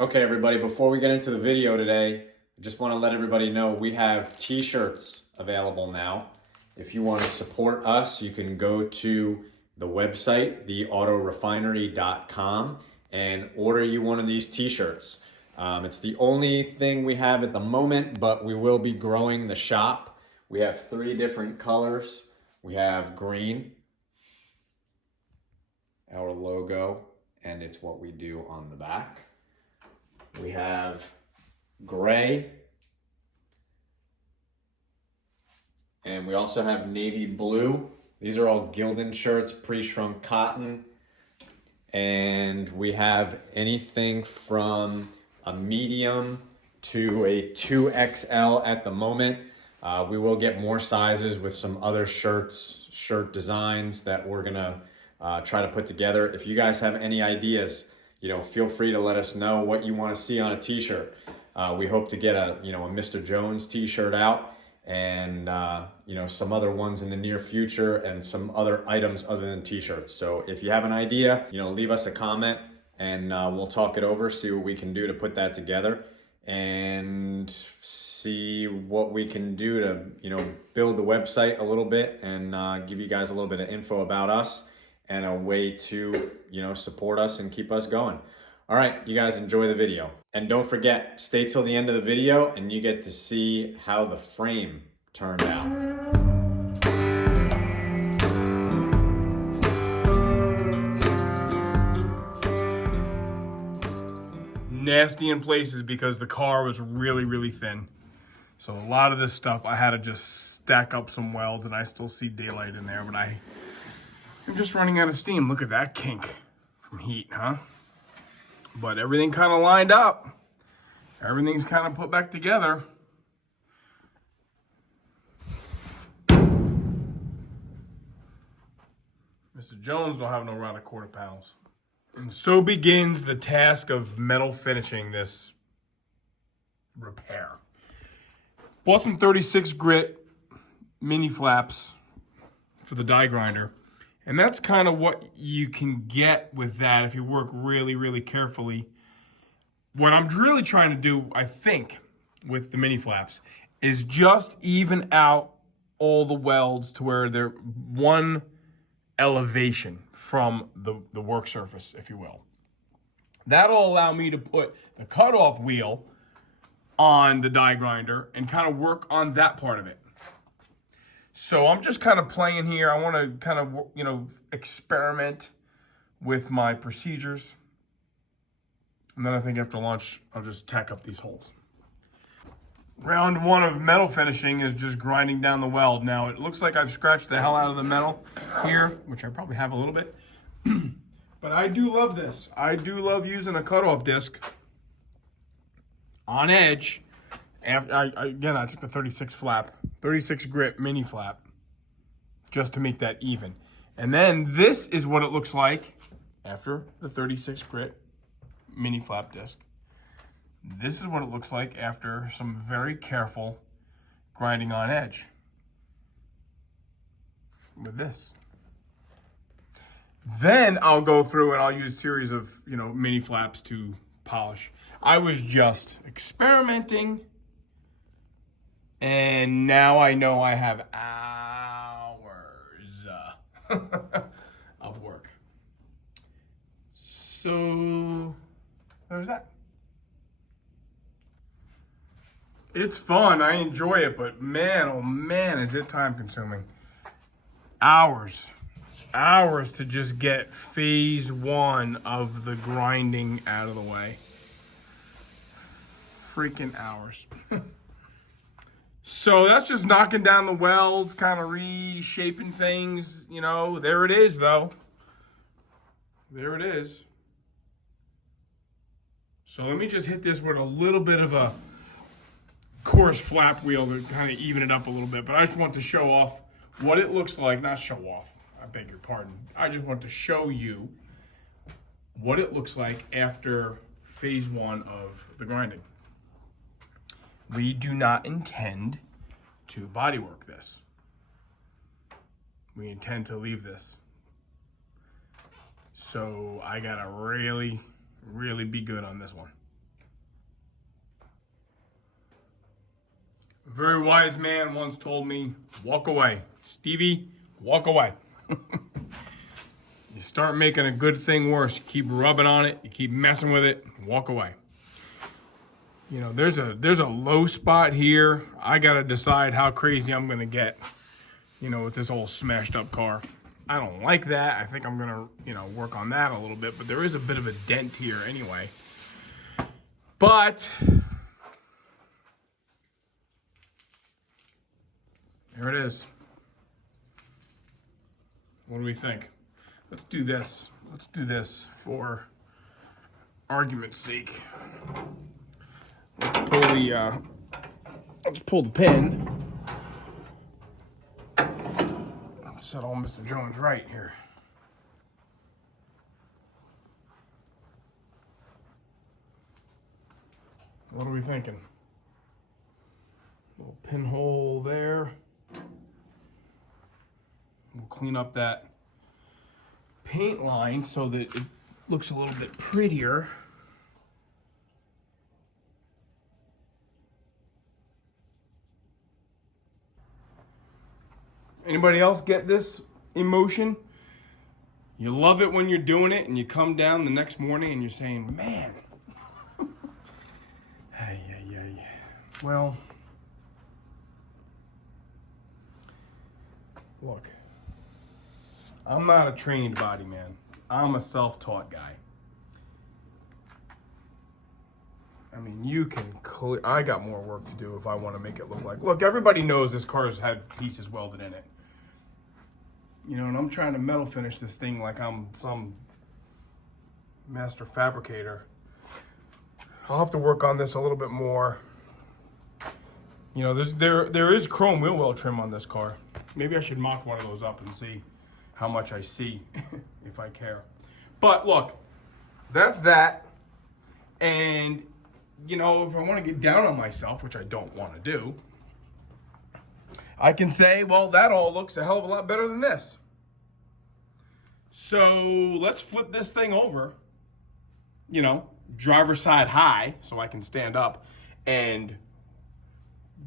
Okay, everybody, before we get into the video today, I just want to let everybody know we have t-shirts available now. If you want to support us, you can go to the website, theautorefinery.com, and order you one of these t-shirts. It's the only thing we have at the moment, but we will be growing the shop. We have 3 different colors. We have green, our logo, and it's what we do on the back. We have gray, and we also have navy blue. These are all Gildan shirts, pre-shrunk cotton. And we have anything from a medium to a 2XL at the moment. We will get more sizes with some other shirt designs that we're gonna try to put together. If you guys have any ideas, feel free to let us know what you want to see on a t-shirt. We hope to get a Mr. Jones t-shirt out, and some other ones in the near future, and some other items other than t-shirts. So if you have an idea, leave us a comment, and we'll talk it over, see what we can do to put that together, and see what we can do to build the website a little bit, and give you guys a little bit of info about us and a way to support us and keep us going. All right, you guys enjoy the video. And don't forget, stay till the end of the video and you get to see how the frame turned out. Nasty in places because the car was really, really thin. So a lot of this stuff, I had to just stack up some welds, and I still see daylight in there, but I'm just running out of steam. Look at that kink from heat, huh? But everything kind of lined up. Everything's kind of put back together. Mr. Jones don't have no round quarter panels. And so begins the task of metal finishing this repair. Bought some 36 grit mini flaps for the die grinder. And that's kind of what you can get with that if you work really, really carefully. What I'm really trying to do, I think, with the mini flaps is just even out all the welds to where they're one elevation from the work surface, if you will. That'll allow me to put the cutoff wheel on the die grinder and kind of work on that part of it. So I'm just kind of playing here. I want to kind of, experiment with my procedures. And then I think after lunch, I'll just tack up these holes. Round 1 of metal finishing is just grinding down the weld. Now, it looks like I've scratched the hell out of the metal here, which I probably have a little bit. But I do love this. I do love using a cutoff disc on edge. After I took the 36 grit mini flap just to make that even. And then this is what it looks like after the 36 grit mini flap disc. This is what it looks like after some very careful grinding on edge with this. Then I'll go through and I'll use a series of, mini flaps to polish. I was just experimenting, and now I know I have hours of work. So there's that. It's fun. I enjoy it, but man, oh man, is it time consuming. Hours to just get phase 1 of the grinding out of the way. Freaking hours. So that's just knocking down the welds, kind of reshaping things, There it is, though. There it is. So let me just hit this with a little bit of a coarse flap wheel to kind of even it up a little bit. But I just want to show off what it looks like. Not show off, I beg your pardon. I just want to show you what it looks like after phase 1 of the grinding. We do not intend to bodywork this. We intend to leave this. So I gotta really, really be good on this one. A very wise man once told me, walk away. Stevie, walk away. You start making a good thing worse. You keep rubbing on it. You keep messing with it. Walk away. You know, there's a low spot here. I got to decide how crazy I'm going to get, you know, with this old smashed up car. I don't like that. I think I'm going to, you know, work on that a little bit. But there is a bit of a dent here anyway. But there it is. What do we think? Let's do this. Let's do this for argument's sake. Let's pull the pin. Let's set all Mr. Jones right here. What are we thinking? Little pinhole there. We'll clean up that paint line so that it looks a little bit prettier. Anybody else get this emotion? You love it when you're doing it and you come down the next morning and you're saying, man. Hey. Well, look, I'm not a trained body man. I'm a self-taught guy. I mean, you can I got more work to do if I want to make it look like. Look, everybody knows this car's had pieces welded in it. You know, and I'm trying to metal finish this thing like I'm some master fabricator. I'll have to work on this a little bit more. You know, there is chrome wheel well trim on this car. Maybe I should mock one of those up and see how much I see, if I care. But look, that's that. And, you know, if I want to get down on myself, which I don't want to do, I can say, well, that all looks a hell of a lot better than this. So let's flip this thing over, you know, driver's side high, so I can stand up and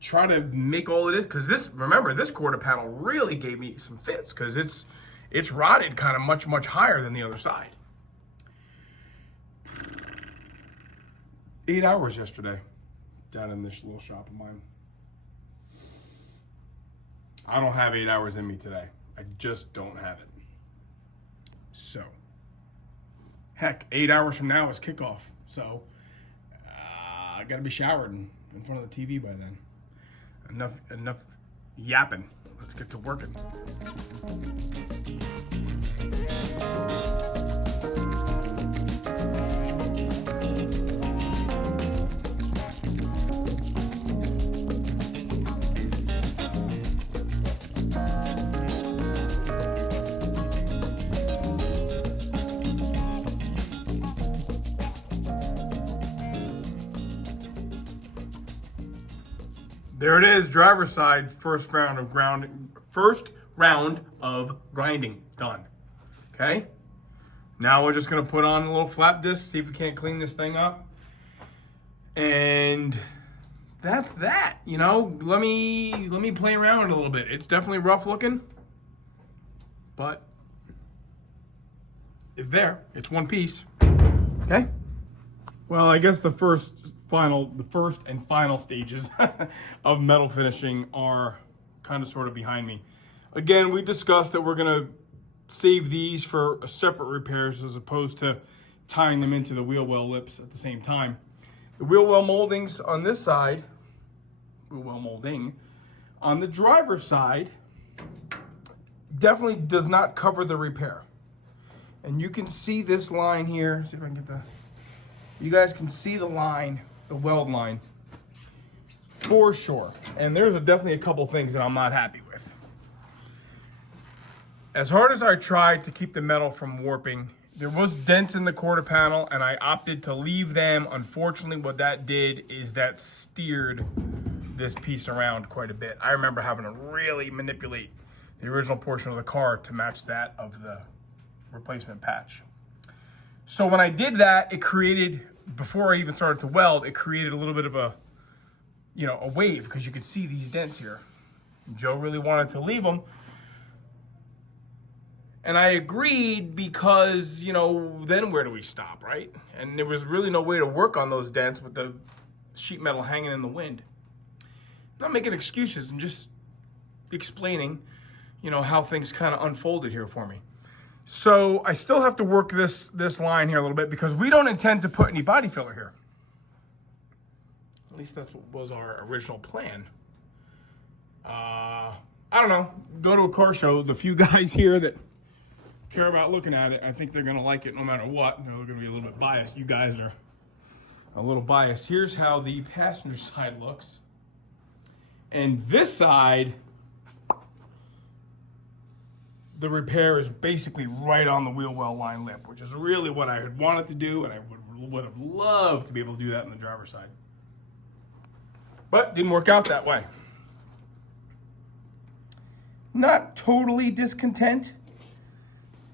try to make all it is. Because this, remember, this quarter panel really gave me some fits because it's rotted kind of much higher than the other side. 8 hours yesterday down in this little shop of mine. I don't have 8 hours in me today. I just don't have it. So, heck, 8 hours from now is kickoff. So, I gotta be showered in front of the TV by then. Enough yapping. Let's get to working. There it is, driver's side, first round of grinding done. Okay? Now we're just gonna put on a little flap disc, see if we can't clean this thing up. And that's that. You know, let me play around a little bit. It's definitely rough looking, but it's there. It's one piece. Okay? Well, I guess the first and final stages of metal finishing are kind of sort of behind me. Again, we discussed that we're gonna save these for separate repairs as opposed to tying them into the wheel well lips at the same time. The wheel well moldings on this side, wheel well molding, on the driver's side, definitely does not cover the repair. And you can see this line here, see if I can get you guys can see the line, the weld line, for sure. And there's definitely a couple things that I'm not happy with. As hard as I tried to keep the metal from warping, there was dents in the quarter panel and I opted to leave them. Unfortunately, what that did is that steered this piece around quite a bit. I remember having to really manipulate the original portion of the car to match that of the replacement patch. So when I did that, it created, before I even started to weld, it created a little bit of a, you know, a wave because you could see these dents here. Joe really wanted to leave them. And I agreed because, you know, then where do we stop, right? And there was really no way to work on those dents with the sheet metal hanging in the wind. I'm not making excuses, I'm just explaining, you know, how things kind of unfolded here for me. So I still have to work this line here a little bit because we don't intend to put any body filler here. At least that's what was our original plan. I don't know. Go to a car show. The few guys here that care about looking at it, I think they're going to like it no matter what. You know, they're going to be a little bit biased. You guys are a little biased. Here's how the passenger side looks. And this side, the repair is basically right on the wheel well line lip, which is really what I had wanted to do, and I would have loved to be able to do that on the driver's side. But didn't work out that way. Not totally discontent,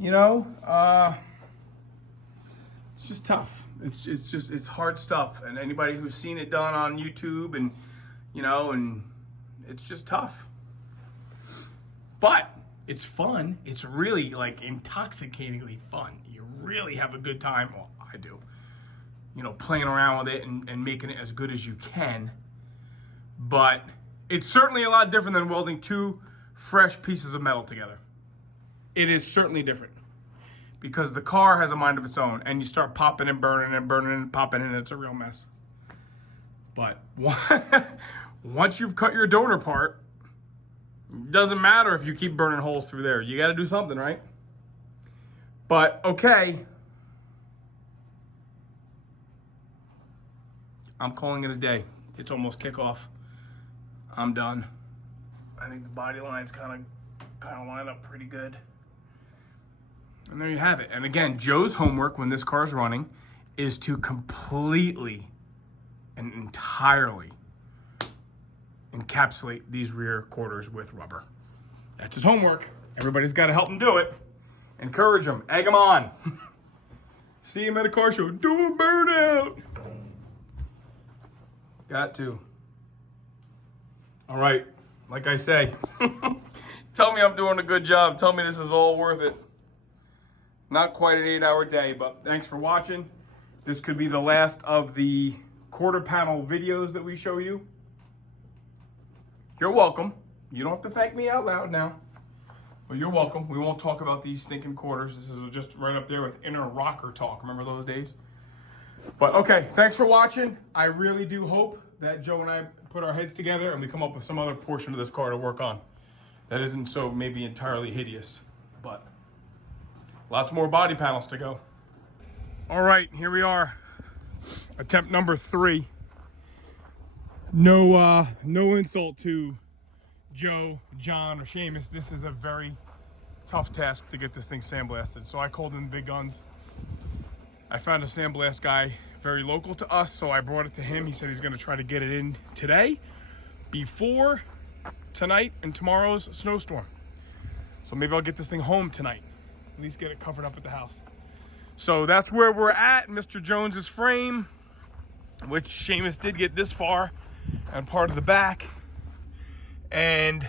you know. It's just tough. It's hard stuff, and anybody who's seen it done on YouTube, and you know, and it's just tough. But it's fun. It's really like intoxicatingly fun. You really have a good time. Well, I do. You know, playing around with it and making it as good as you can. But it's certainly a lot different than welding two fresh pieces of metal together. It is certainly different because the car has a mind of its own, and you start popping and burning and burning and popping, and it's a real mess. But once you've cut your donor part, it doesn't matter if you keep burning holes through there. You got to do something, right? But okay, I'm calling it a day. It's almost kickoff. I'm done. I think the body lines kind of line up pretty good. And there you have it. And again, Joe's homework when this car's running is to completely and entirely encapsulate these rear quarters with rubber. That's his homework. Everybody's got to help him do it. Encourage him. Egg him on. See him at a car show. Do a burnout. Got to. All right. Like I say, tell me I'm doing a good job. Tell me this is all worth it. Not quite an 8-hour day, but thanks for watching. This could be the last of the quarter panel videos that we show you. You're welcome. You don't have to thank me out loud now, but you're welcome. We won't talk about these stinking quarters. This is just right up there with inner rocker talk. Remember those days? But okay, thanks for watching. I really do hope that Joe and I put our heads together and we come up with some other portion of this car to work on that isn't so maybe entirely hideous, but lots more body panels to go. All right, here we are. Attempt number 3. No insult to Joe, John, or Seamus. This is a very tough task to get this thing sandblasted. So I called in the big guns. I found a sandblast guy very local to us, so I brought it to him. He said he's gonna try to get it in today before tonight and tomorrow's snowstorm. So maybe I'll get this thing home tonight. At least get it covered up at the house. So that's where we're at, Mr. Jones's frame, which Seamus did get this far and part of the back. And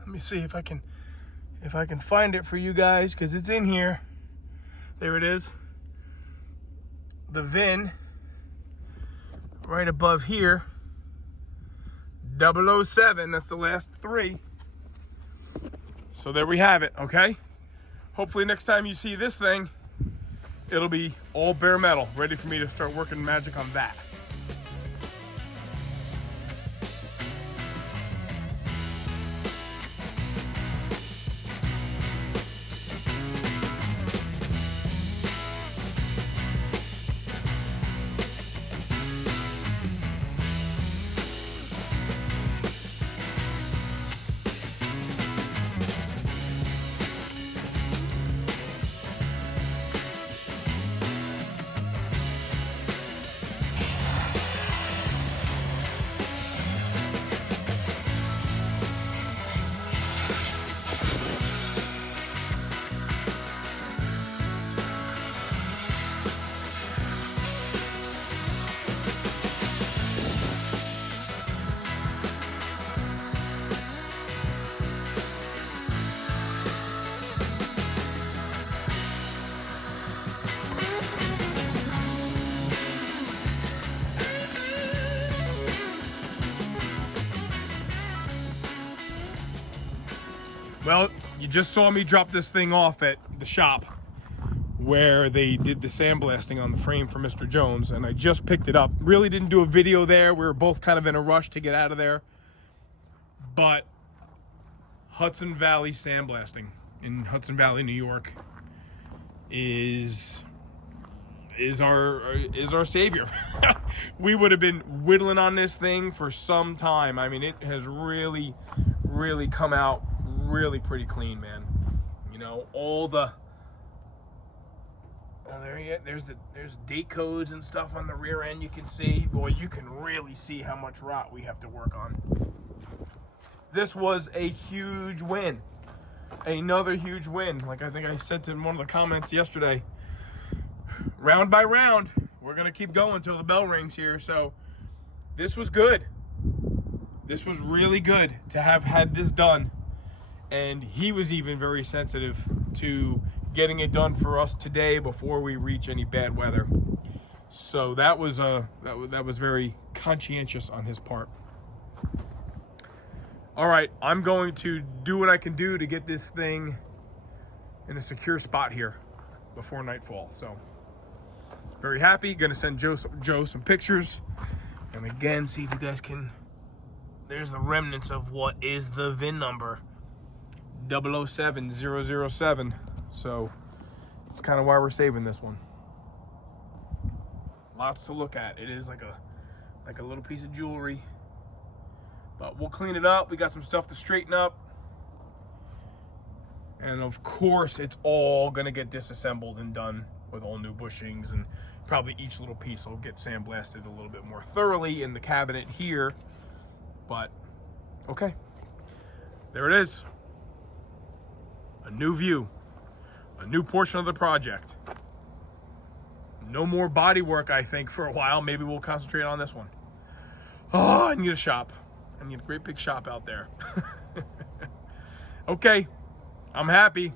let me see if I can find it for you guys, because it's in here. There it is. The VIN right above here, 007, that's the last 3. So there we have it, okay? Hopefully next time you see this thing, it'll be all bare metal, ready for me to start working magic on that. Well, you just saw me drop this thing off at the shop where they did the sandblasting on the frame for Mr. Jones, and I just picked it up. Really didn't do a video there. We were both kind of in a rush to get out of there. But Hudson Valley Sandblasting in Hudson Valley, New York is our savior. We would have been whittling on this thing for some time. I mean, it has really come out really pretty clean, man. You know, all the there's date codes and stuff on the rear end. You can see, boy, you can really see how much rot we have to work on. This was a huge win. Another huge win. Like I think I said to one of the comments yesterday, round by round, we're going to keep going until the bell rings here. So this was good. This was really good to have had this done. And he was even very sensitive to getting it done for us today before we reach any bad weather. So that was very conscientious on his part. All right, I'm going to do what I can do to get this thing in a secure spot here before nightfall. So very happy. Going to send Joe some pictures. And again, see if you guys can. There's the remnants of what is the VIN number. 007007. So it's kind of why we're saving this one. Lots to look at. It is like a little piece of jewelry. But we'll clean it up. We got some stuff to straighten up. And of course, it's all gonna get disassembled and done with all new bushings, and probably each little piece will get sandblasted a little bit more thoroughly in the cabinet here. But okay, there it is. A new view, a new portion of the project. No more body work, I think, for a while. Maybe we'll concentrate on this one. Oh, I need a shop. I need a great big shop out there. Okay, I'm happy.